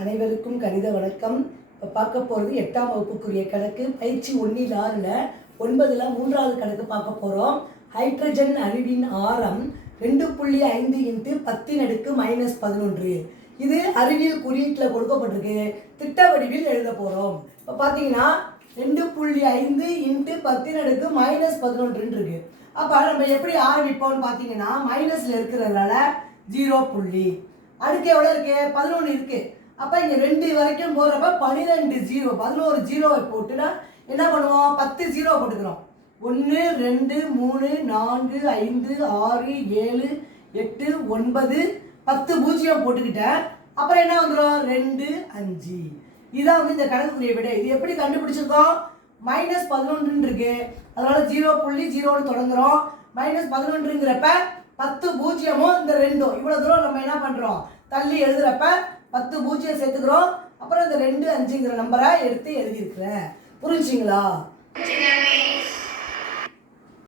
அனைவருக்கும் கணித வணக்கம். இப்போ பார்க்க போகிறது எட்டாம் வகுப்புக்குரிய கணக்கு. பயிற்சி ஒன்றில் ஆறில் ஒன்பதில் மூன்றாவது கணக்கு பார்க்க போகிறோம் ஹைட்ரஜன் அணுவின் ஆரம் ரெண்டு புள்ளி ஐந்து இன்ட்டு பத்தின் அடுக்கு மைனஸ் பதினொன்று. இது அறிவியல் குறியீட்டில் கொடுக்கப்பட்டிருக்கு. திட்ட வடிவில் எழுத போகிறோம் இப்போ பார்த்தீங்கன்னா ரெண்டு புள்ளி ஐந்து இன்ட்டு பத்தின் அடுக்கு மைனஸ் பதினொன்றுன்னு இருக்கு அப்போ நம்ம எப்படி ஆரம்பிப்போம்னு பார்த்தீங்கன்னா மைனஸில் இருக்கிறதுனால ஜீரோ புள்ளி. அடுக்கு எவ்வளோ இருக்குது பதினொன்று இருக்குது அப்போ இங்கே ரெண்டு வரைக்கும் போகிறப்ப பன்னிரெண்டு ஜீரோ பதினோரு ஜீரோவை போட்டுனா என்ன பண்ணுவோம்? பத்து ஜீரோ போட்டுக்கிறோம். ஒன்று ரெண்டு மூணு நான்கு ஐந்து ஆறு ஏழு எட்டு ஒன்பது பத்து பூஜ்ஜியம் போட்டுக்கிட்டேன் அப்புறம் என்ன வந்துடும் ரெண்டு அஞ்சு. இதான் வந்து இந்த கணக்குரிய விட. இது எப்படி கண்டுபிடிச்சிருக்கோம்? மைனஸ் பதினொன்றுன்னு இருக்கு. அதனால ஜீரோ புள்ளி ஜீரோன்னு தொடங்குறோம். மைனஸ் பதினொன்றுங்கிறப்ப பத்து பூஜ்ஜியமும் இந்த ரெண்டும். இவ்வளோ தூரம் நம்ம என்ன பண்ணுறோம் தள்ளி எழுதுறப்ப பத்து பூஜ்ஜியம் சேர்த்துக்கிறோம். அப்புறம் இந்த ரெண்டு அஞ்சுங்கிற நம்பரை எடுத்து எழுதியிருக்கிறேன். புரிஞ்சுங்களா?